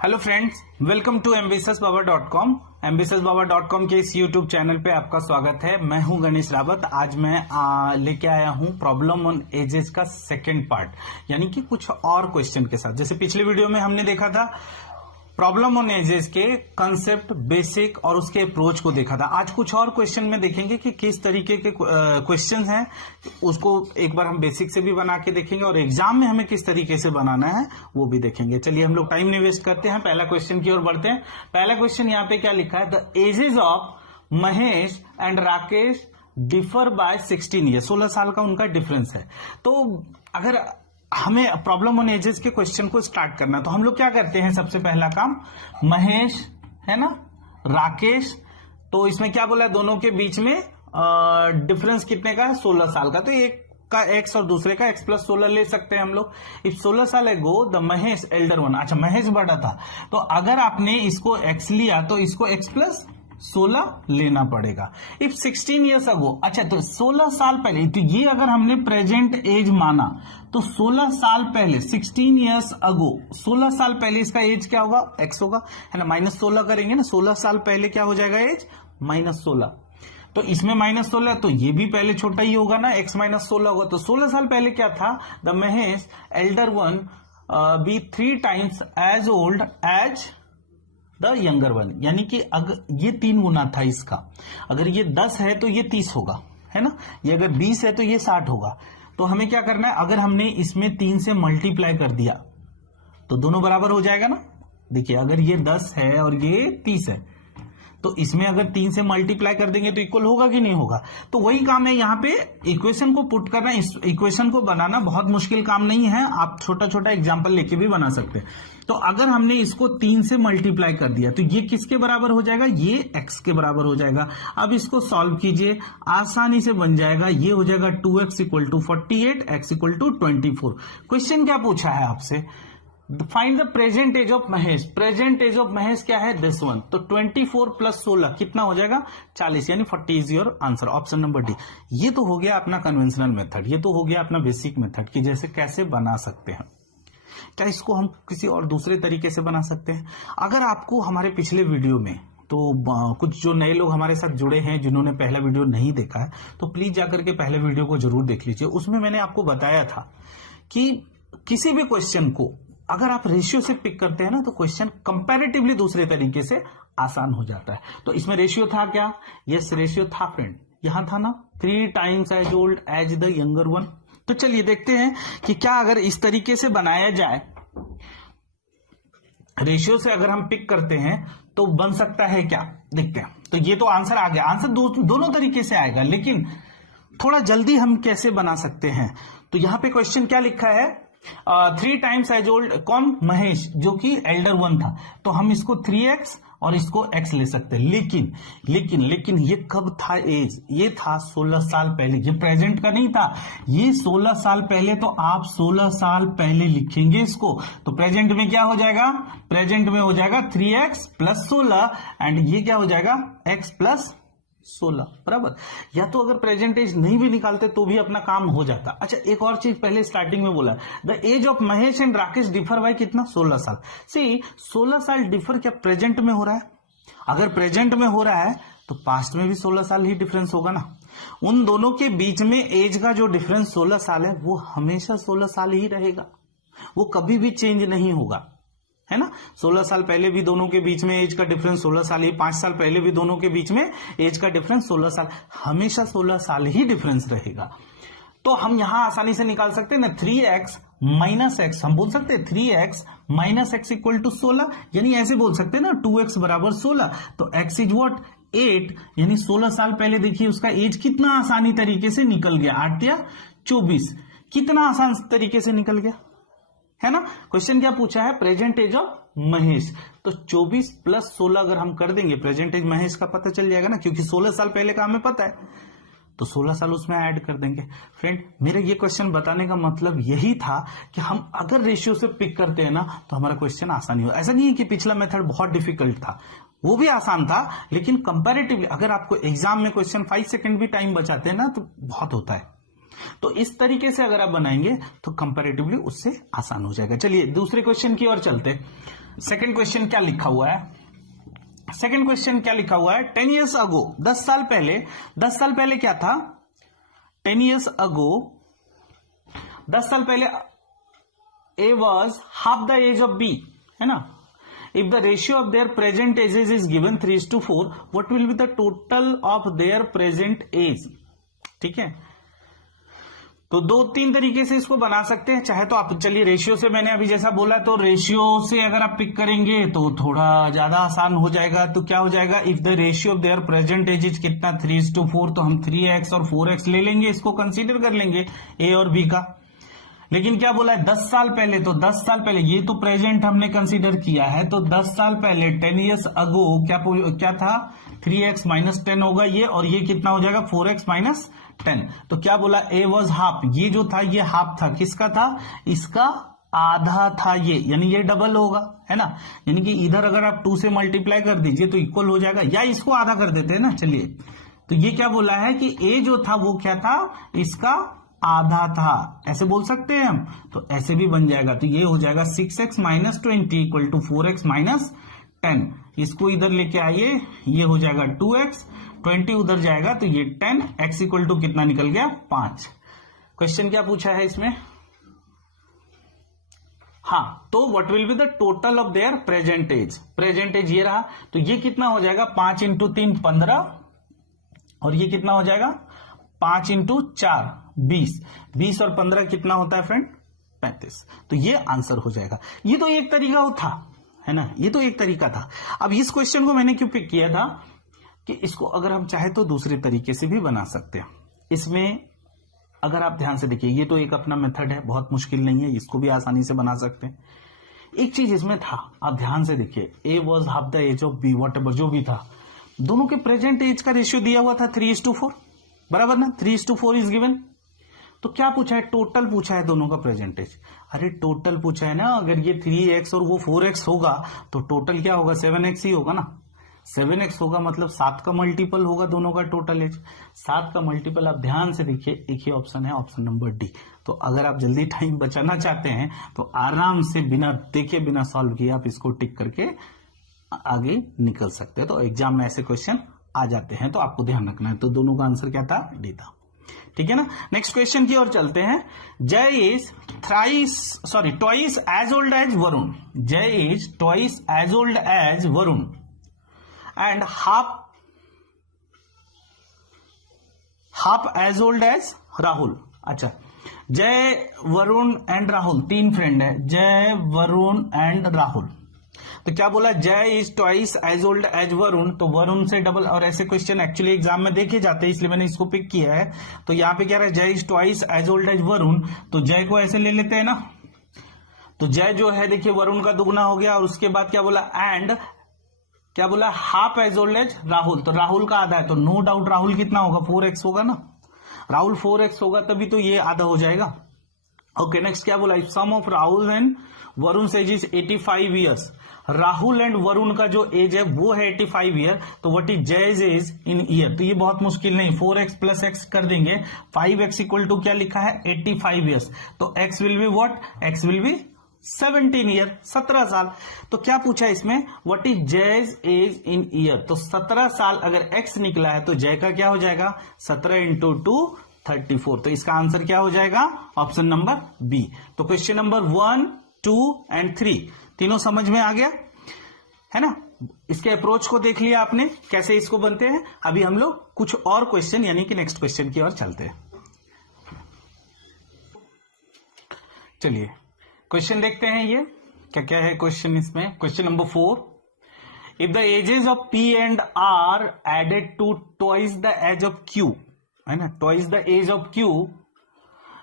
Hello friends, welcome to ambitiousbaba.com। ambitiousbaba.com के इस YouTube channel पे आपका स्वागत है। मैं हूं गणेश रावत। आज मैं लेके आया हूं प्रॉब्लम ऑन एजेस का सेकंड पार्ट, यानी कि कुछ और क्वेश्चन के साथ। जैसे पिछले वीडियो में हमने देखा था प्रॉब्लम ऑन एजेस के कंसेप्ट, बेसिक और उसके अप्रोच को देखा था। आज कुछ और क्वेश्चन में देखेंगे कि किस तरीके के क्वेश्चन हैं, उसको एक बार हम बेसिक से भी बना के देखेंगे और एग्जाम में हमें किस तरीके से बनाना है वो भी देखेंगे। चलिए हम लोग टाइम नहीं वेस्ट करते हैं, पहला क्वेश्चन की ओर बढ़ते हैं। पहला क्वेश्चन यहाँ पे क्या लिखा है, the ages of Mahesh and Rakesh differ by 16 year. 16 साल का उनका डिफरेंस है। तो अगर हमें प्रॉब्लम ऑन एजेस के क्वेश्चन को स्टार्ट करना है तो हम लोग क्या करते हैं, सबसे पहला काम, महेश है ना, राकेश, तो इसमें क्या बोला है, दोनों के बीच में डिफरेंस कितने का है, 16 साल का। तो एक का x और दूसरे का x प्लस 16 ले सकते हैं हम लोग। इफ 16 साल एगो द महेश एल्डर वन, अच्छा महेश बड़ा था, तो अगर आपने इसको x लिया तो इसको x प्लस 16 लेना पड़ेगा। इफ 16 ईयर्स अगो, अच्छा तो 16 साल पहले, तो ये अगर हमने प्रेजेंट एज माना तो 16 साल पहले 16 ईयर्स अगो, 16 साल पहले इसका एज क्या होगा, x होगा, है ना। माइनस 16 करेंगे ना, 16 साल पहले क्या हो जाएगा एज, माइनस 16। तो इसमें माइनस 16, तो ये भी पहले छोटा ही होगा ना, x माइनस 16 होगा। तो 16 साल पहले क्या था, the Mahesh elder one be 3 times as old as the younger one, यानी कि अगर ये 3 गुना था इसका, अगर ये 10 है तो ये 30 होगा, है ना। ये अगर 20 है तो ये 60 होगा। तो हमें क्या करना है, अगर हमने इसमें 3 से मल्टीप्लाई कर दिया तो दोनों बराबर हो जाएगा ना। देखिए अगर ये 10 है और ये 30 है तो इसमें अगर 3 से मल्टीप्लाई कर देंगे तो इक्वल होगा कि नहीं होगा। तो वही काम है यहाँ पे, इक्वेशन को पुट करना। इस इक्वेशन को बनाना बहुत मुश्किल काम नहीं है, आप छोटा छोटा एग्जांपल लेके भी बना सकते हैं। तो अगर हमने इसको 3 से मल्टीप्लाई कर दिया तो ये किसके बराबर हो जाएगा, ये x के बराबर हो जाएगा। अब इसको सॉल्व कीजिए, आसानी से बन जाएगा। ये हो जाएगा 2x equal to 48, x equal to 24। Question क्या पूछा है आपसे, find the present age of Mahesh. Present age of Mahesh क्या है, दिस वन। तो 24 प्लस 16 कितना हो जाएगा, 40, यानी 40 is your answer, option number D. ये तो हो गया अपना कन्वेंशनल मेथड, ये तो हो गया अपना बेसिक मेथड कि जैसे कैसे बना सकते हैं। क्या इसको हम किसी और दूसरे तरीके से बना सकते हैं। अगर आपको हमारे पिछले वीडियो में, तो कुछ जो नए लोग हमारे साथ जुड़े हैं जिन्होंने पहला वीडियो नहीं देखा है, तो प्लीज जाकर के पहले वीडियो को जरूर देख लीजिए। उसमें मैंने आपको बताया था कि किसी भी क्वेश्चन को अगर आप रेशियो से पिक करते हैं ना तो क्वेश्चन कंपैरेटिवली दूसरे तरीके से आसान हो जाता है। तो इसमें रेशियो था क्या, यस रेशियो था फ्रेंड, यहां था ना, 3 times as old as the younger one. तो चलिए देखते हैं कि क्या अगर इस तरीके से बनाया जाए, रेशियो से अगर हम पिक करते हैं तो बन सकता है क्या, देखते हैं। तो ये तो आंसर आ गया, आंसर दोनों तरीके से आएगा, लेकिन थोड़ा जल्दी हम कैसे बना सकते हैं। तो यहां पे क्वेश्चन क्या लिखा है, 3 टाइम्स एज ओल्ड, कौन, महेश, जो कि एल्डर वन था। तो हम इसको 3x और इसको x ले सकते हैं। लेकिन ये कब था एज, ये था 16 साल पहले, ये प्रेजेंट का नहीं था, ये 16 साल पहले। तो आप 16 साल पहले लिखेंगे इसको, तो प्रेजेंट में क्या हो जाएगा, प्रेजेंट में हो जाएगा 3x प्लस 16 एंड ये क्या हो जाएगा, x प्लस 16 बराबर। या तो अगर प्रेजेंट एज नहीं भी निकालते तो भी अपना काम हो जाता। अच्छा एक और चीज पहले स्टार्टिंग में बोला, the age of Mahesh and Rakesh differ by कितना, 16 साल। सी 16 साल डिफर क्या प्रेजेंट में हो रहा है, अगर प्रेजेंट में हो रहा है तो पास्ट में भी 16 साल ही डिफरेंस होगा ना। उन दोनों के बीच में एज का जो डिफरेंस 16 साल है वो हमेशा 16 साल ही रहेगा, वो कभी भी चेंज नहीं होगा, है ना। 16 साल पहले भी दोनों के बीच में एज का डिफरेंस 16 साल ही, 5 साल पहले भी दोनों के बीच में एज का डिफरेंस 16 साल, हमेशा 16 साल ही डिफरेंस रहेगा। तो हम यहां आसानी से निकाल सकते हैं ना, 3x माइनस एक्स, हम बोल सकते हैं 3x minus x equal to 16, यानी ऐसे बोल सकते हैं ना, 2x बराबर 16। तो x इज व्हाट, 8, यानी 16 साल पहले देखिए उसका एज कितना आसानी तरीके से निकल गया, 8 या 24, कितना आसान तरीके से निकल गया, है ना। क्वेश्चन क्या पूछा है, प्रेजेंट एज ऑफ महेश। तो 24 प्लस 16 अगर हम कर देंगे, प्रेजेंट एज महेश का पता चल जाएगा ना, क्योंकि 16 साल पहले का हमें पता है, तो 16 साल उसमें ऐड कर देंगे। फ्रेंड मेरा ये क्वेश्चन बताने का मतलब यही था कि हम अगर रेशियो से पिक करते हैं ना तो हमारा क्वेश्चन आसानी हो। ऐसा नहीं है कि पिछला मेथड बहुत डिफिकल्ट था, वो भी आसान था, लेकिन कंपैरेटिवली अगर आपको एग्जाम में क्वेश्चन 5 सेकंड भी टाइम बचाते हैं ना तो बहुत होता है। तो इस तरीके से अगर आप बनाएंगे तो कंपैरेटिवली उससे आसान हो जाएगा। चलिए दूसरे क्वेश्चन की ओर चलते हैं। सेकंड क्वेश्चन क्या लिखा हुआ है? सेकंड क्वेश्चन क्या लिखा हुआ है? 10 years ago, 10 साल पहले, 10 साल पहले क्या था? 10 years ago, 10 साल पहले A was half the age of B, है ना? If the ratio of their present ages is given 3:4, what will be the total of their present age? ठीक है, तो दो तीन तरीके से इसको बना सकते हैं। चाहे तो आप चलिए रेशियो से, मैंने अभी जैसा बोला, तो रेशियो से अगर आप पिक करेंगे तो थोड़ा ज्यादा आसान हो जाएगा। तो क्या हो जाएगा? If the ratio of their present age is कितना? 3:4, तो हम 3x और 4x ले लेंगे, इसको कंसीडर कर लेंगे ए और बी का। लेकिन क्या बोला है? 10 साल पहले, तो 10 साल पहले, ये तो प्रेजेंट हमने कंसीडर किया है, तो 10 साल पहले 10 years अगो क्या था? 3x माइनस 10 होगा ये, और ये कितना हो जाएगा? 4x minus 10। तो क्या बोला? ए वॉज हाफ, ये जो था ये हाफ था, किसका था? इसका आधा था ये, यानी ये डबल होगा, है ना? यानी कि इधर अगर आप 2 से मल्टीप्लाई कर दीजिए तो इक्वल हो जाएगा, या इसको आधा कर देते हैं ना। चलिए, तो ये क्या बोला है कि ए जो था वो क्या था? इसका आधा था, ऐसे बोल सकते हैं हम। तो ऐसे भी बन जाएगा, तो ये हो जाएगा 6x minus 20 equal to 4x minus 10। इसको इधर लेके आइए, ये हो जाएगा 2x, 20 उधर जाएगा तो ये 10, x इक्वल टू कितना निकल गया? 5। क्वेश्चन क्या पूछा है इसमें? हाँ, तो what will be the total of their present age? Present age ये रहा, तो ये कितना हो जाएगा? 5 इंटू 3 15, और ये कितना हो जाएगा? 5 इंटू 4 20, 20 और 15 कितना होता है फ्रेंड? 35। तो ये आंसर हो जाएगा। ये तो एक तरीका था, है ना? ये तो एक तरीका था। अब इस क्वेश्चन को मैंने क्यों पिक किया था कि इसको अगर हम चाहे तो दूसरे तरीके से भी बना सकते हैं। इसमें अगर आप ध्यान से देखिए, ये तो एक अपना मेथड है, बहुत मुश्किल नहीं है, इसको भी आसानी से बना सकते हैं। एक चीज इसमें था, आप ध्यान से देखिए, A was half the age of B, whatever जो भी था, दोनों के प्रेजेंट एज का रेशियो दिया हुआ था 3:4, बराबर ना? 3:4 इज गिवन। तो क्या पूछा है? टोटल पूछा है दोनों का प्रेजेंटेज। अरे टोटल पूछा है ना, अगर ये 3x और वो 4x होगा तो टोटल क्या होगा? 7x ही होगा ना। 7x होगा मतलब 7 का मल्टीपल होगा दोनों का टोटल एज। 7 का मल्टीपल, आप ध्यान से देखिए, एक ही ऑप्शन है, ऑप्शन नंबर डी। तो अगर आप जल्दी टाइम बचाना चाहते हैं तो आराम से बिना देखे, बिना सॉल्व किए आप इसको टिक करके आगे निकल सकते हैं। तो एग्जाम में ऐसे क्वेश्चन आ जाते हैं, तो आपको ध्यान रखना है। तो दोनों का आंसर क्या था? डी था। ठीक है ना? नेक्स्ट क्वेश्चन की ओर चलते हैं। Jay is twice as old as Varun. Jay is twice as old as Varun and half as old as Rahul. अच्छा, जय, वरुण एंड राहुल, 3 फ्रेंड है, जय, वरुण एंड राहुल। तो क्या बोला? Jay is twice as old as Varun, तो वरुण से डबल, और ऐसे क्वेश्चन एक्चुअली एग्जाम में देखे जाते हैं, इसलिए मैंने इसको पिक किया है। तो यहां पे क्या रहा है? Jay is twice as old as Varun, तो जय को ऐसे ले लेते हैं ना। तो जय जो है देखिए वरुण का दुगना हो गया, और उसके बाद क्या बोला? एंड क्या बोला? Half as old as Rahul, तो राहुल का आधा है, तो नो डाउट राहुल कितना होगा? 4x होगा ना। राहुल 4x होगा तभी तो ये आधा हो जाएगा। ओके, नेक्स्ट क्या बोला? Sum of Rahul and Varun age is 85 years. Rahul and Varun का जो एज है वो है 85 ईयर, तो what is Jay's age in year? तो ये बहुत मुश्किल नहीं, 4x प्लस x कर देंगे, 5x इक्वल टू क्या लिखा है? 85 ईयर्स। तो x will be what? x will be 17 year, 17 साल। तो क्या पूछा है इसमें? What is Jay's age in year? तो 17 साल अगर x निकला है तो जय का क्या हो जाएगा? 17 इंटू 2 34। तो इसका आंसर क्या हो जाएगा? Option number B. तो क्वेश्चन नंबर 1, 2 एंड 3 तीनों समझ में आ गया, है ना? इसके अप्रोच को देख लिया आपने, कैसे इसको बनते हैं। अभी हम लोग कुछ और क्वेश्चन यानी कि नेक्स्ट क्वेश्चन की ओर चलते हैं। चलिए क्वेश्चन देखते हैं, ये क्या क्या है क्वेश्चन इसमें। Question number 4, if the ages of P and R added to twice the age of Q, है ना, twice the age of Q,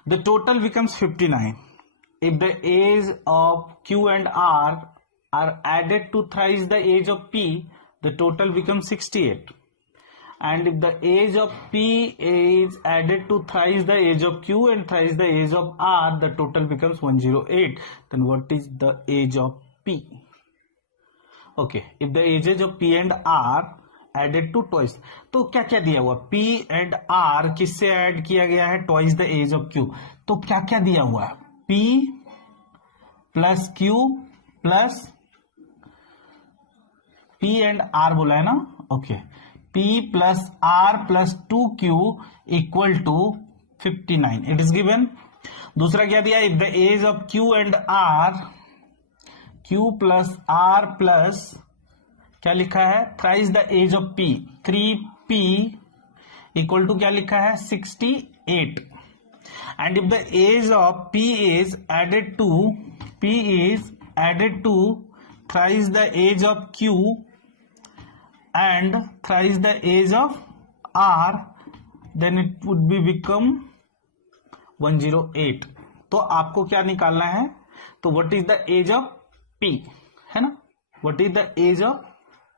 the total becomes 59. If the age of Q and R are added to thrice the age of P, the total becomes 68. And if the age of P is added to thrice the age of Q and thrice the age of R, the total becomes 108. Then what is the age of P? Okay, if the ages of P and R added to twice, तो क्या क्या दिया हुआ? P and R किससे add किया गया है? twice the age of Q. तो क्या क्या दिया हुआ है? P plus Q plus P and R बोला है ना, ओके, P प्लस R प्लस 2Q equal to 59, it is given. दूसरा क्या दिया, if the age of Q and R, Q plus R plus क्या लिखा है, thrice the age of P, 3P equal to क्या लिखा है, 68, and if the age of P is added to thrice the age of Q and thrice the age of R, then it would be become 108। तो आपको क्या निकालना है, तो what is the age of P, है ना, what is the age of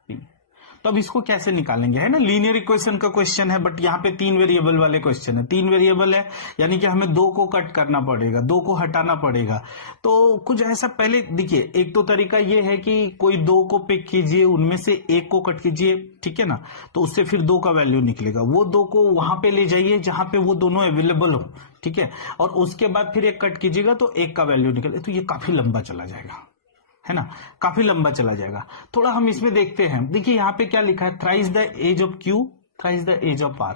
P। तो अब इसको कैसे निकालेंगे, है ना, लीनियर इक्वेशन का क्वेश्चन है, बट यहाँ पे 3 वेरिएबल वाले क्वेश्चन है। 3 वेरिएबल है यानी कि हमें 2 को कट करना पड़ेगा, 2 को हटाना पड़ेगा। तो कुछ ऐसा पहले देखिए, एक तो तरीका ये है कि कोई 2 को पिक कीजिए, उनमें से एक को कट कीजिए, ठीक है ना, तो उससे फिर 2 का वैल्यू निकलेगा। वो 2 को वहां पे ले जाइए जहां पे वो दोनों अवेलेबल हो, ठीक है, और उसके बाद फिर एक कट कीजिएगा तो एक का वैल्यू निकले। तो ये काफी लंबा चला जाएगा, है ना, काफी लंबा चला जाएगा। थोड़ा हम इसमें देखते हैं, देखिए यहाँ पे क्या लिखा है, thrice the age of Q, thrice the age of R।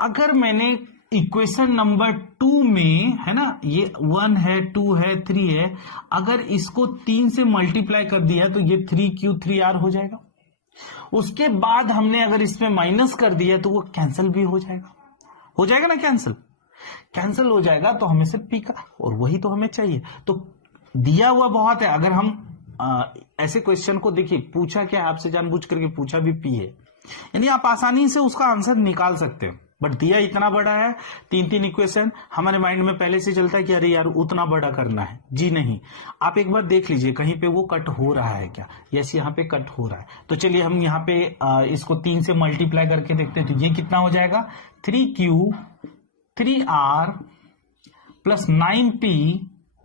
अगर मैंने इक्वेशन नंबर 2 में, है ना, ये 1 है, 2 है, 3 है, अगर इसको 3 से मल्टीप्लाई कर दिया तो ये 3Q 3R हो जाएगा। उसके बाद हमने अगर इसमें माइनस कर दिया तो वो कैंसिल भी हो जाएगा ना, कैंसिल हो जाएगा। तो हमें सिर्फ P का, और वही तो हमें चाहिए। तो दिया हुआ बहुत है। अगर हम ऐसे क्वेश्चन को देखिए, पूछा क्या है आपसे, जानबूझ करके पूछा भी P है, यानी आप आसानी से उसका आंसर निकाल सकते हो, बट दिया इतना बड़ा है, 3 इक्वेशन, हमारे माइंड में पहले से चलता है कि अरे यार उतना बड़ा करना है। जी नहीं, आप एक बार देख लीजिए कहीं पे वो कट हो रहा है क्या। यस, यहाँ पे कट हो रहा है। तो चलिए हम यहाँ पे इसको 3 से मल्टीप्लाई करके देखते हैं। तो ये कितना हो जाएगा, 3Q 3R plus 9P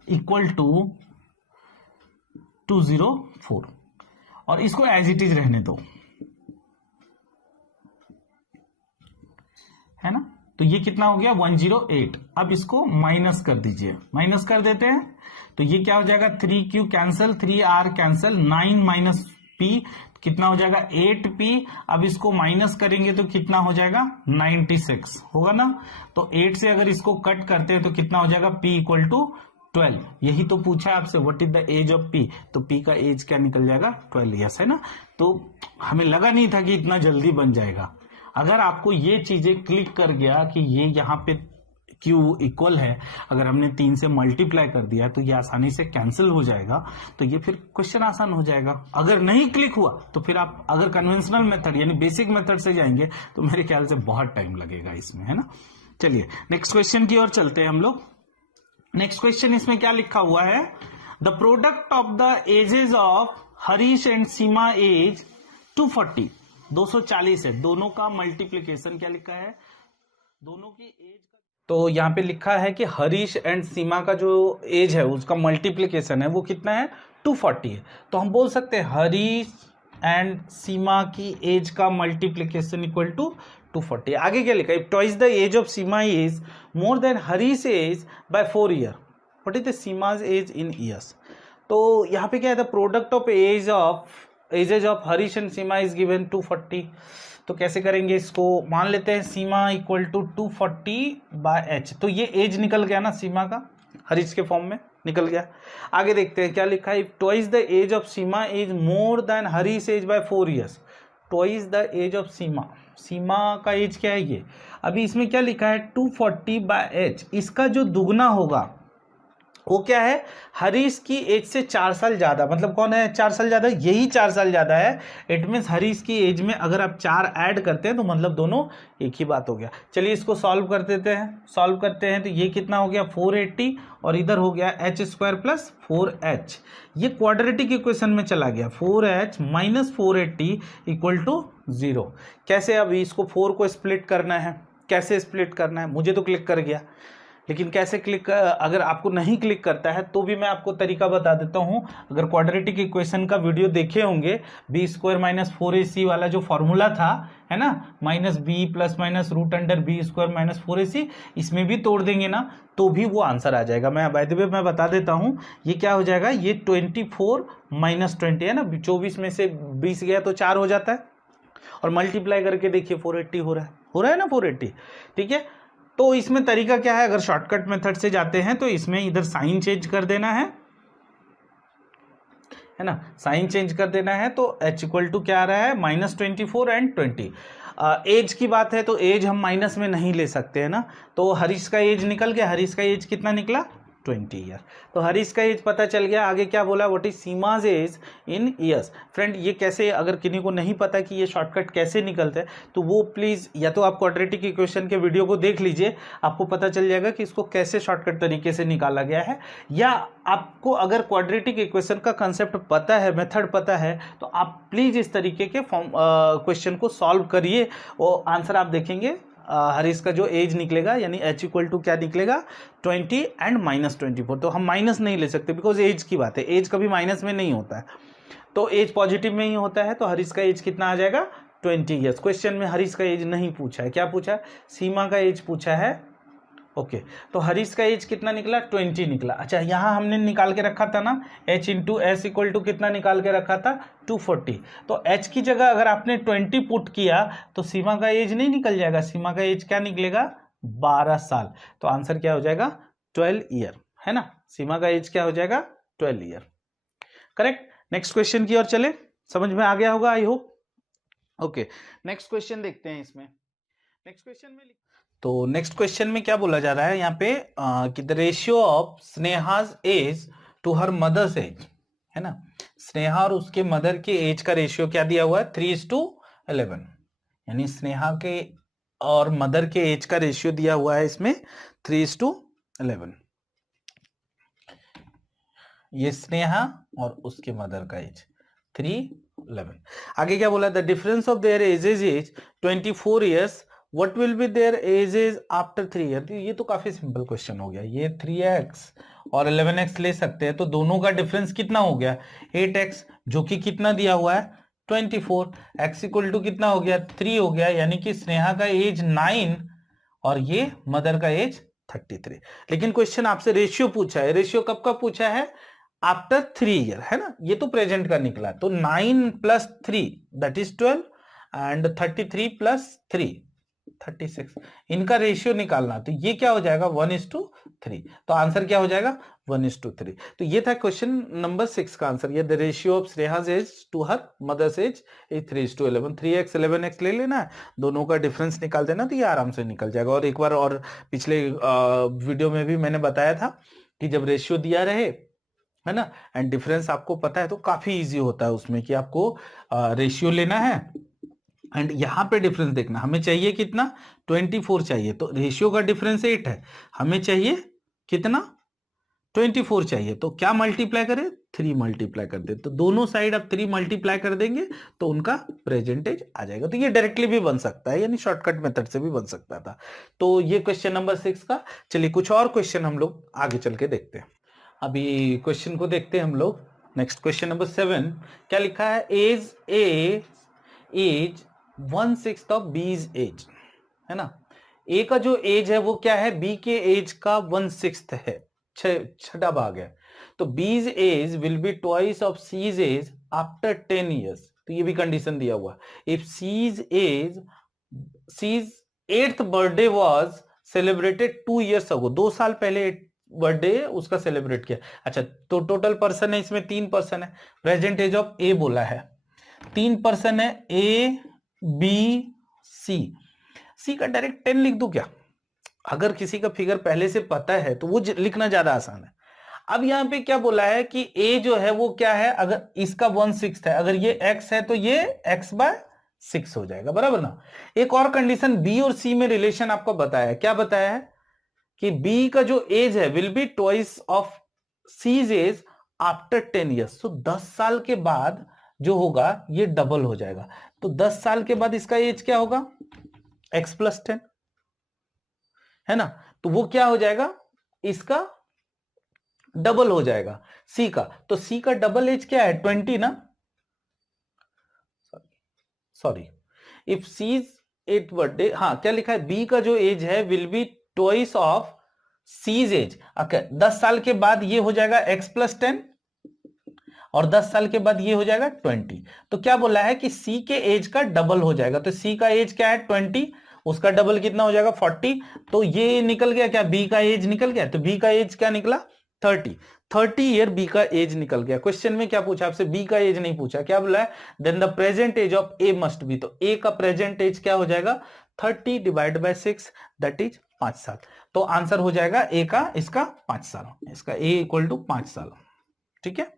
equal to 204, और इसको एज इट इज रहने दो, है ना। तो ये कितना हो गया, 108। अब इसको माइनस कर दीजिए, माइनस कर देते हैं। तो ये क्या हो जाएगा, 3Q cancel, 3R cancel, 9 minus P कितना हो जाएगा, 8P। अब इसको माइनस करेंगे तो कितना हो जाएगा, 96 होगा ना। तो 8 से अगर इसको कट करते हैं तो कितना हो जाएगा, P इक्वल टू 12। यही तो पूछा है आपसे, what is the age of P। तो P का एज क्या निकल जाएगा, 12 ईयर्स, है ना। तो हमें लगा नहीं था कि इतना जल्दी बन जाएगा। अगर आपको ये चीजें क्लिक कर गया कि ये यहाँ पे Q इक्वल है, अगर हमने 3 से मल्टीप्लाई कर दिया तो ये आसानी से कैंसिल हो जाएगा, तो ये फिर क्वेश्चन आसान हो जाएगा। अगर नहीं क्लिक हुआ तो फिर आप अगर कन्वेंशनल मेथड यानी बेसिक मेथड से जाएंगे तो मेरे ख्याल से बहुत टाइम लगेगा इसमें, है ना। चलिए नेक्स्ट क्वेश्चन की ओर चलते हैं हम लोग। नेक्स्ट क्वेश्चन, इसमें क्या लिखा हुआ है, the product of the ages of Harish and Seema is 240, 240 है। दोनों का मल्टीप्लीकेशन क्या लिखा है, दोनों की एज का, तो यहाँ पे लिखा है कि हरीश एंड सीमा का जो एज है उसका मल्टीप्लीकेशन है वो कितना है, 240 है। तो हम बोल सकते हैं हरीश एंड सीमा की एज का मल्टीप्लीकेशन इक्वल टू 240। आगे क्या लिखा है, twice the age of Seema is more than Harish age by 4 year, what is the Seema's age in years. तो यहाँ पे क्या है, the product of ages of Harish and Seema is given 240। तो कैसे करेंगे इसको, मान लेते हैं Seema equal to 240 by H. तो ये एज निकल गया ना सीमा का, हरीश के फॉर्म में निकल गया। आगे देखते हैं क्या लिखा है, twice the age of Seema is more than Harish age by 4 years. Twice the age of Seema, Seema का एज क्या है ये, अभी इसमें क्या लिखा है 240 बाय एच, इसका जो दुगना होगा वो क्या है, हरीश की एज से 4 साल ज्यादा। मतलब कौन है 4 साल ज्यादा, यही 4 साल ज्यादा है। इट मीन्स हरीश की एज में अगर आप 4 ऐड करते हैं तो मतलब दोनों एक ही बात हो गया। चलिए इसको सॉल्व कर देते हैं, सॉल्व करते हैं तो ये कितना हो गया 480, और इधर हो गया h² प्लस 4h। ये क्वाड्रेटिक इक्वेशन में चला गया, 4h माइनस 480 इक्वल टू 0। कैसे, अभी इसको 4 को स्प्लिट करना है, कैसे स्प्लिट करना है, मुझे तो क्लिक कर गया। लेकिन कैसे क्लिक, अगर आपको नहीं क्लिक करता है तो भी मैं आपको तरीका बता देता हूं। अगर क्वाड्रेटिक इक्वेशन का वीडियो देखे होंगे, बी स्क्वायर माइनस 4ac वाला जो फॉर्मूला था, है ना, minus B plus minus root under B square minus 4ac, इसमें भी तोड़ देंगे ना तो भी वो आंसर आ जाएगा। मैं बाय द वे मैं बता देता हूं, ये क्या हो जाएगा, ये 24 माइनस 20 है ना, 24 में से 20 गया तो 4 हो जाता है, और मल्टीप्लाई करके देखिए 480 हो रहा है ना 480, ठीक है। तो इसमें तरीका क्या है, अगर शॉर्टकट मेथड से जाते हैं तो इसमें इधर साइन चेंज कर देना है ना, साइन चेंज कर देना है, तो h इक्वल टू क्या आ रहा है, -24 एंड 20। एज की बात है तो एज हम माइनस में नहीं ले सकते हैं ना, तो हरीश का एज निकल गया, हरीश का एज कितना निकला, 20 ईयर। तो हरीश का एज पता चल गया। आगे क्या बोला, what is Seema's age in years. Friend ये कैसे, अगर किन्हीं को नहीं पता कि ये शॉर्टकट कैसे निकलते हैं तो वो प्लीज या तो आप क्वाड्रेटिक इक्वेशन के वीडियो को देख लीजिए, आपको पता चल जाएगा कि इसको कैसे शॉर्टकट तरीके से निकाला गया है। या आपको अगर क्वाड्रेटिक इक्वेशन का कंसेप्ट पता है, मेथड पता है, तो आप प्लीज इस तरीके के क्वेश्चन को सॉल्व करिए, और आंसर आप देखेंगे हरीश का जो एज निकलेगा यानी h इक्वल टू क्या निकलेगा, 20 एंड -24। तो हम माइनस नहीं ले सकते बिकॉज एज की बात है, एज कभी माइनस में नहीं होता है, तो एज पॉजिटिव में ही होता है। तो हरीश का एज कितना आ जाएगा, 20 ईयर्स। क्वेश्चन में हरीश का एज नहीं पूछा है, क्या पूछा है, सीमा का एज पूछा है। ओके, तो हरीश का एज कितना निकला, 20 निकला। अच्छा, यहां हमने निकाल के रखा था ना, h into S equal to कितना निकाल के रखा था, 240। तो h की जगह अगर आपने 20 पुट किया तो सीमा का एज नहीं निकल जाएगा, सीमा का एज क्या निकलेगा, 12 साल। तो आंसर क्या हो जाएगा, 12 ईयर, है ना, सीमा का एज क्या हो जाएगा, 12 ईयर। करेक्ट। नेक्स्ट क्वेश्चन की ओर चले, समझ में आ गया होगा I hope. Okay, next question देखते हैं। इसमें नेक्स्ट क्वेश्चन में, तो नेक्स्ट क्वेश्चन में क्या बोला जा रहा है यहाँ पे, कि the ratio of Sneha's age to her mother's age, है ना, स्नेहा और उसके मदर के एज का रेशियो क्या दिया हुआ है, 3:11, यानी स्नेहा के और मदर के एज का रेशियो दिया हुआ है इसमें 3:11। ये स्नेहा और उसके मदर का एज 3:11। आगे क्या बोला, the difference of their edges is 24 years, what will be there edges after 3 year. ये तो काफी सिंपल क्वेश्चन हो गया, ये 3x और 11x ले सकते हैं, तो दोनों का डिफरेंस कितना हो गया, 8x, जो कि कितना दिया हुआ है, 24। x इक्वल टू कितना हो गया, 3 हो गया, यानी कि स्नेहा का एज 9 और ये मदर का एज 33। लेकिन क्वेश्चन आपसे रेशियो पूछा है, रेशियो कब का पूछा है, आफ्टर 3 ईयर, है ना, ये तो प्रेजेंट का निकला, तो 9 + 3 दैट इज 12 एंड 33 + 3 36, इनका रेशियो निकालना, तो ये क्या हो जाएगा, 1:3। तो आंसर क्या हो जाएगा, 1:3। तो ये था क्वेश्चन नंबर 6 का आंसर। ये the ratio of Sneha's age to her mother's age is 3:11। 3x 11x ले लेना है, दोनों का डिफरेंस निकाल देना, तो ये आराम से निकल जाएगा। और एक बार और पिछले वीडियो में भी मैंने बताया था कि जब रेशियो दिया रहे, है ना, एंड डिफरेंस आपको पता है, तो काफी इजी होता है उसमें कि आपको रेशियो लेना है एंड यहां पे डिफरेंस देखना। हमें चाहिए कितना, 24 चाहिए, तो रेशियो का डिफरेंस 8 है, हमें चाहिए कितना, 24 चाहिए, तो क्या मल्टीप्लाई करें, 3 मल्टीप्लाई कर दे, तो दोनों साइड अब 3 मल्टीप्लाई कर देंगे तो उनका प्रेजेंटेज आ जाएगा। तो ये डायरेक्टली भी बन सकता है, यानी शॉर्टकट मेथड से भी बन सकता था। तो ये क्वेश्चन नंबर 6 का। चलिए कुछ और क्वेश्चन हम लोग आगे चल के देखते हैं। अभी क्वेश्चन को देखते हैं हम लोग। नेक्स्ट क्वेश्चन नंबर 7 क्या लिखा है, एज 1/6 ऑफ बीज एज, है ना, ए का जो एज है वो क्या है, बी के एज का 1/6 है, छठा भाग है। तो B's age will be twice of C's age after 10 years. तो ये भी कंडीशन दिया हुआ, if C's 8th birthday was celebrated 2 years ago, 2 साल पहले बर्थडे उसका सेलिब्रेट किया। अच्छा, तो टोटल पर्सन है इसमें 3 पर्सन है, प्रेजेंट एज ऑफ ए बोला है, 3 पर्सन है, ए बी सी। सी का डायरेक्ट 10 लिख दूं क्या, अगर किसी का फिगर पहले से पता है तो वो लिखना ज्यादा आसान है। अब यहां पे क्या बोला है कि ए जो है वो क्या है, अगर इसका 1/6 है, अगर ये x है तो ये x/6 हो जाएगा, बराबर ना। एक और कंडीशन, बी और सी में रिलेशन आपको बताया है, क्या बताया है कि बी का जो एज है will be twice of C's age after 10 years. तो 10 साल के बाद जो होगा ये डबल हो जाएगा, तो 10 साल के बाद इसका एज क्या होगा, x + 10, है ना। तो वो क्या हो जाएगा, इसका डबल हो जाएगा सी का। तो सी का डबल एज क्या है 20 ना, sorry, if C is 8th birthday, हाँ क्या लिखा है, बी का जो एज है will be twice of C's age. Okay, 10 साल के बाद ये हो जाएगा x+10 और 10 साल के बाद ये हो जाएगा 20। तो क्या बोला है कि सी के एज का डबल हो जाएगा। तो सी का एज क्या है 20, उसका डबल कितना हो जाएगा 40। तो ये निकल गया क्या, बी का एज निकल गया। तो बी का एज क्या निकला 30 ईयर बी का एज निकल गया। क्वेश्चन में क्या पूछा आपसे, बी का एज नहीं पूछा, क्या बोला है, then the present age of A must be. तो ए का प्रेजेंट एज क्या हो जाएगा 30 डिवाइड बाय 6 दैट इज 5 साल। तो आंसर हो जाएगा ए का, इसका 5 साल, इसका ए इक्वल टू 5 साल। ठीक है,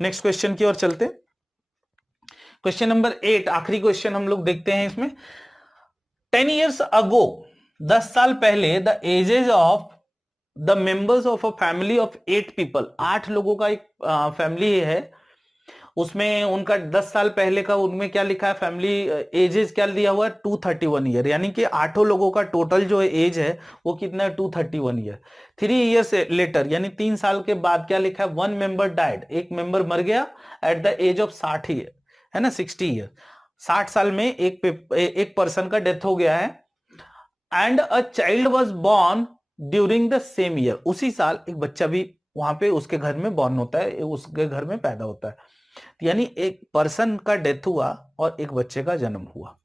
नेक्स्ट क्वेश्चन की ओर चलते। क्वेश्चन नंबर 8, आखिरी क्वेश्चन हम लोग देखते हैं इसमें। 10 years ago, 10 साल पहले, the ages of the members of a family of 8 people, 8 लोगों का एक फैमिली है, उसमें उनका 10 साल पहले का उनमें क्या लिखा है, फैमिली एजेस क्या दिया हुआ है 231 ईयर, यानी कि 8 लोगों का टोटल जो एज है वो कितना है 231 ईयर। 3 years लेटर, यानी 3 साल के बाद क्या लिखा है, 1 मेंबर डाइड, एक मेंबर मर गया at the age of 60 year, है ना 60 ईयर, 60 साल में एक पर्सन का डेथ हो गया है। And a child was born during the same year, उसी साल एक बच्चा भी वहां पे उसके घर में बॉर्न होता है, उसके घर में पैदा होता है। यानी एक पर्सन का डेथ हुआ और एक बच्चे का जन्म हुआ।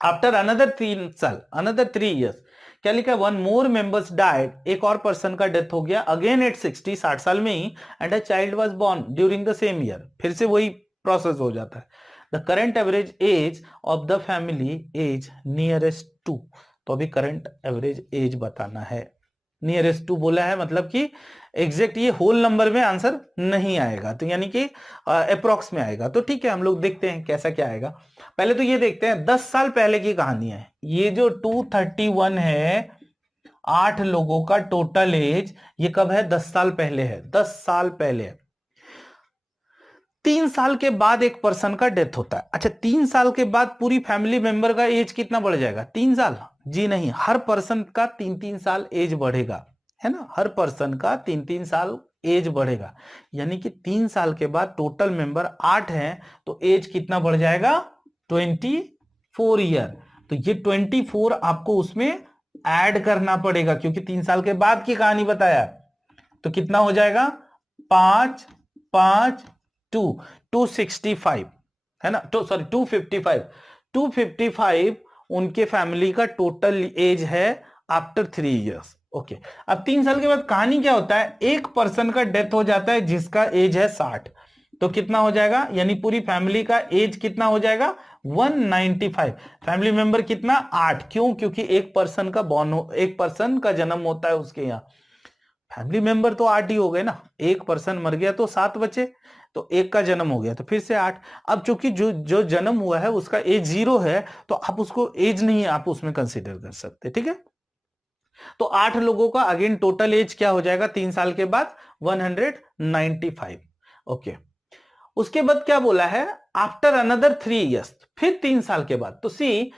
आफ्टर अनदर 3 साल, अनदर 3 years, क्या लिखा है, 1 more members died, एक और पर्सन का डेथ हो गया अगेन एट 60, 60 साल में ही, and a child was born during the same year, फिर से वही प्रोसेस हो जाता है। The current average age of the family age nearest to, तो अभी करंट एवरेज एज बताना है। नियरेस्ट टू बोला है, मतलब कि एग्जैक्ट ये होल नंबर में आंसर नहीं आएगा, तो यानी कि अप्रोक्स में आएगा। तो ठीक है, हम लोग देखते हैं कैसा क्या आएगा। पहले तो ये देखते हैं 10 साल पहले की कहानी है। ये जो 231 है, 8 लोगों का टोटल एज, ये कब है, 10 साल पहले है, 10 साल पहले। 3 साल के बाद एक पर्सन का डेथ होता है। अच्छा, 3 साल के बाद पूरी फैमिली मेंबर का एज कितना बढ़ जाएगा, 3 साल? जी नहीं, हर पर्सन का 3-3 साल एज बढ़ेगा, है ना, हर पर्सन का 3-3 साल एज बढ़ेगा। यानी कि 3 साल के बाद टोटल मेंबर 8 हैं, तो एज कितना बढ़ जाएगा 24 ईयर। तो ये 24 आपको उसमें ऐड करना पड़ेगा, क्योंकि 3 साल के बाद की कहानी बताया। तो कितना हो जाएगा 5 5 2 265, है ना, तो सॉरी 255 उनके फैमिली का टोटल एज है आफ्टर 3 years। ओके, अब 3 साल के बाद कहानी क्या होता है, एक पर्सन का डेथ हो जाता है जिसका एज है 60, तो कितना हो जाएगा, यानी पूरी फैमिली का एज कितना हो जाएगा 195। फैमिली मेंबर कितना 8, क्यों, क्योंकि एक पर्सन का एक पर्सन का जन्म होता है उसके यहाँ। फैमिली मेंबर तो 8 ही हो गए ना, एक पर्सन मर गया तो 7 बचे, तो एक का जन्म हो गया तो फिर से 8। अब चूंकि जो जो जन्म हुआ है उसका एज 0 है, तो आप उसको एज नहीं आप उसमें कंसीडर कर सकते। ठीक है, तो 8 लोगों का अगेन टोटल एज क्या हो जाएगा 3 साल के बाद 195। ओके, उसके बाद क्या बोला है, आफ्टर अनदर 3 years, फिर 3 साल के बाद। तो सी,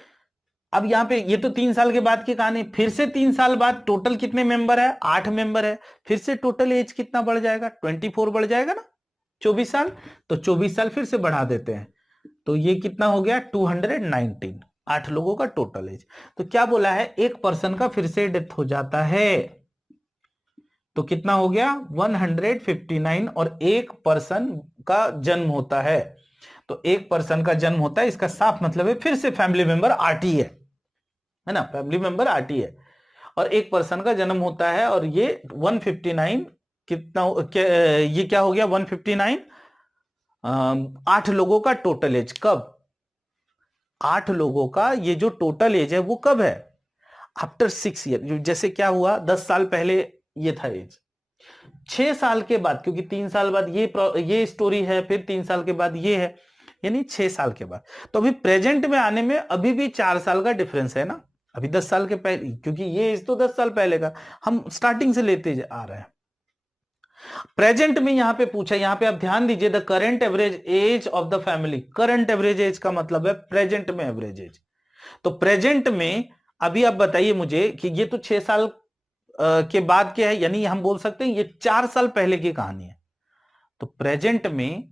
अब यहां पे ये तो 3 साल के बाद की कहानी, फिर से 3 साल बाद टोटल कितने मेंबर है, 8 मेंबर है, फिर से टोटल एज कितना बढ़ जाएगा 24 बढ़ जाएगा ना, 24 साल। तो 24 साल फिर से बढ़ा देते हैं, तो ये कितना हो गया 219, 8 लोगों का टोटल एज। तो क्या बोला है, एक पर्सन का फिर से डेथ हो जाता है, तो कितना हो गया 159, और एक पर्सन का जन्म होता है। तो एक पर्सन का जन्म होता है, इसका साफ मतलब है फिर से फैमिली मेंबर 8 ही है ना, फैमिली मेंबर 8 ही है, और एक पर्सन का जन्म होता है, और ये 159 कितना ये क्या हो गया 159, 8 लोगों का टोटल एज कब, 8 लोगों का ये जो टोटल एज है वो कब है, आफ्टर 6 ईयर। जैसे क्या हुआ 10 साल पहले ये था एज, 6 साल के बाद, क्योंकि 3 साल बाद ये स्टोरी है, फिर 3 साल के बाद ये है, यानी 6 साल के बाद। तो अभी प्रेजेंट में आने में अभी भी 4 साल का डिफरेंस है ना, अभी 10 साल के पहले, क्योंकि ये एज तो 10 साल पहले का हम स्टार्टिंग से लेते आ रहे हैं। प्रेजेंट में यहां पे पूछा, यहां पे आप ध्यान दीजिए, the current average age of the family, current average as का मतलब है प्रेजेंट में एवरेज एज। तो प्रेजेंट में अभी आप बताइए मुझे कि ये तो 6 साल के बाद क्या है, यानी हम बोल सकते हैं ये 4 साल पहले की कहानी है। तो प्रेजेंट में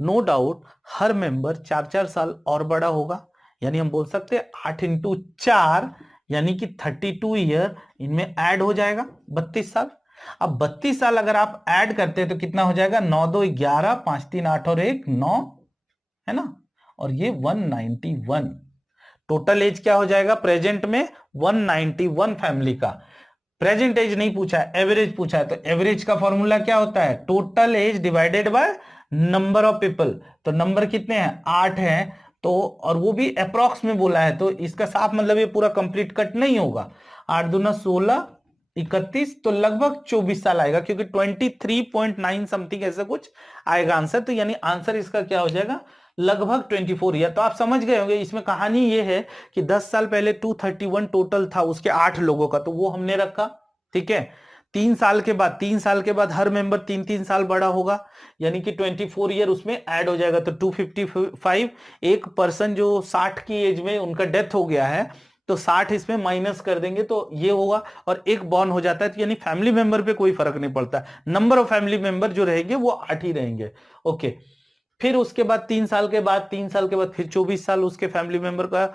नो डाउट हर मेंबर 4-4 साल और बड़ा होगा, यानी हम बोल सकते हैं 8 इंटू 4 यानी कि 32 ईयर इनमें ऐड हो जाएगा, 32 साल। अब 32 साल अगर आप ऐड करते हैं तो कितना हो जाएगा, 9 2 11, 5 3 8 और 1 9, है ना, और ये 191। टोटल एज क्या हो जाएगा प्रेजेंट में, 191 फैमिली का। प्रेजेंट एज नहीं पूछा है, एवरेज पूछा है। तो एवरेज का फॉर्मूला क्या होता है, total age divided by number of people. तो नंबर कितने हैं, 8 हैं, तो और वो भी अप्रॉक्स में बोला है, तो इसका साफ मतलब ये पूरा कंप्लीट कट नहीं होगा। 8 दूना 16, 31, तो लगभग 24 साल आएगा, क्योंकि 23.9 समथिंग ऐसा कुछ आएगा आंसर। तो यानी आंसर इसका क्या हो जाएगा, लगभग 24 ईयर। तो आप समझ गए होंगे इसमें कहानी ये है कि 10 साल पहले 231 टोटल था उसके 8 लोगों का, तो वो हमने रखा, ठीक है। 3 साल के बाद हर मेंबर 3-3 साल बड़ा होगा, यानी कि 24 ईयर उसमें ऐड हो जाएगा, तो 255। एक पर्सन जो 60 की एज में उनका डेथ हो गया है, तो 60 इसमें माइनस कर देंगे तो ये होगा, और एक बॉर्न हो जाता है। तो यानी फैमिली मेंबर पे कोई फर्क नहीं पड़ता, नंबर ऑफ फैमिली मेंबर जो रहेंगे वो 8 ही रहेंगे। ओके, फिर उसके बाद 3 साल के बाद फिर 24 साल उसके फैमिली मेंबर का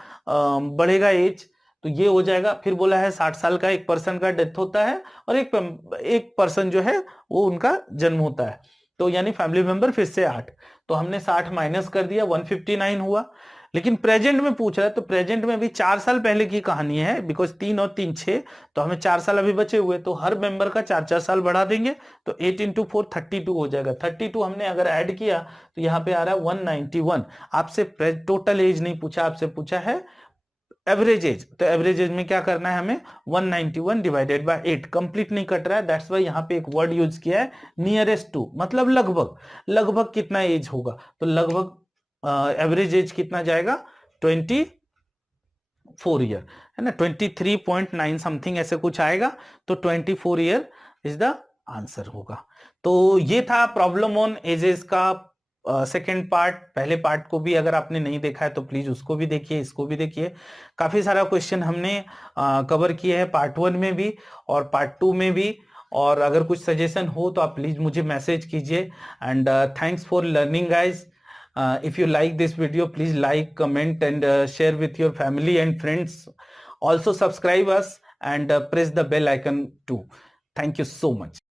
बढ़ेगा एज, तो ये हो जाएगा। फिर बोला है 60 साल का एक पर्सन का डेथ होता है, और एक पर्सन जो है वो उनका जन्म होता है, तो यानी फैमिली मेंबर फिर से 8। तो हमने 60 माइनस कर दिया, 159 हुआ। लेकिन प्रेजेंट में पूछ रहा है, तो प्रेजेंट में भी 4 साल पहले की कहानी है, बिकॉज 3 और 3 6, तो हमें 4 साल अभी बचे हुए, तो हर मेंबर का 4-4 साल बढ़ा देंगे, तो 8 इंटू 4 32 हो जाएगा। 32 हमने अगर ऐड किया तो यहाँ पे आ रहा है 191। आपसे टोटल एज नहीं पूछा, आपसे पूछा है एवरेज एज। तो एवरेज एज में क्या करना है हमें, 191 डिवाइडेड बाय 8। कंप्लीट नहीं कट रहा है, दैट्स वाई यहाँ पे एक वर्ड यूज किया है नियरेस्ट टू, मतलब लगभग। लगभग कितना एज होगा, तो लगभग एवरेज एज कितना जाएगा, 24 ईयर, है ना, 23.9 समथिंग ऐसे कुछ आएगा, तो 24 ईयर इज द आंसर होगा। तो ये था प्रॉब्लम ऑन एजेस का सेकेंड पार्ट। पहले पार्ट को भी अगर आपने नहीं देखा है तो प्लीज उसको भी देखिए, इसको भी देखिए। काफी सारा क्वेश्चन हमने कवर किए हैं पार्ट 1 में भी और पार्ट 2 में भी। और अगर कुछ सजेशन हो तो आप प्लीज मुझे मैसेज कीजिए। And thanks for learning guys. If you like this video, please like, comment and share with your family and friends. Also subscribe us and press the bell icon too. Thank you so much.